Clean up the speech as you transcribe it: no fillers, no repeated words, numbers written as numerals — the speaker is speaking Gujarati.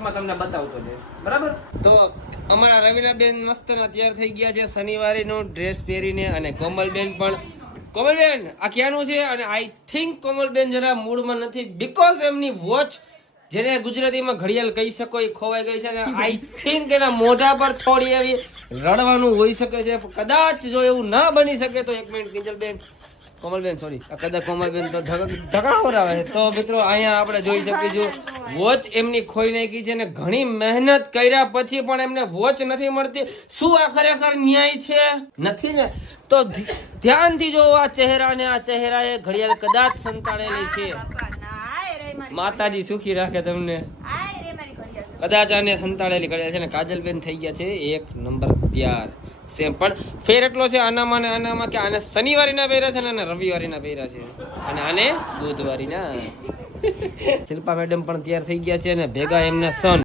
એમાં તમને બતાવતો જઈશ, બરાબર? તો અમારા રવિનાબેન મસ્ત તૈયાર થઈ ગયા છે શનિવારે નો ડ્રેસ પહેરીને, અને કોમલબેન પણ. કોમલબેન આ ક્યાંનું છે? અને આઈ થિંક કોમલબેન જરા મૂડમાં નથી, બીકોઝ એમની વોચ, જેને ગુજરાતીમાં ઘડિયાળ કહી શકો, એ ખોવાઈ ગઈ છે. અને આઈ થિંક એના મોઢા પર થોડી એવી રડવાનું હોઈ શકે છે. કદાચ જો એવું ના બની શકે તો 1 મિનિટ કિંજલબેન, કોમલબેન સોરી, કદાચ કોમલબેન તો ધકાવરાવે છે. તો મિત્રો અહીંયા આપણે જોઈ શકીશું વોચ એમની ખોઈ નાખી છે, ને ઘણી મહેનત કર્યા પછી પણ એમને વોચ નથી મળતી. શું આ ખરેખર ન્યાય છે? નથી ને? તો ધ્યાનથી જોવો આ ચહેરાને, આ ચહેરાએ ઘડિયાળ કદાચ સંતાડેલી છે. માતાજી સુખી રાખે તમને. કદાચ આને સંતાડેલી ઘડિયાળ છે. ને કાજલબેન થઈ ગયા છે 1 નંબર તૈયાર. સેમ પણ ફેર એટલો છે આનામાં ને આનામાં કે આને શનિવારીના પહેર્યા છે ને આને રવિવારીના પહેર્યા છે, અને આને બુધવારીના. શિલ્પા મેડમ પણ તૈયાર થઈ ગયા છે, અને ભેગા એમના સન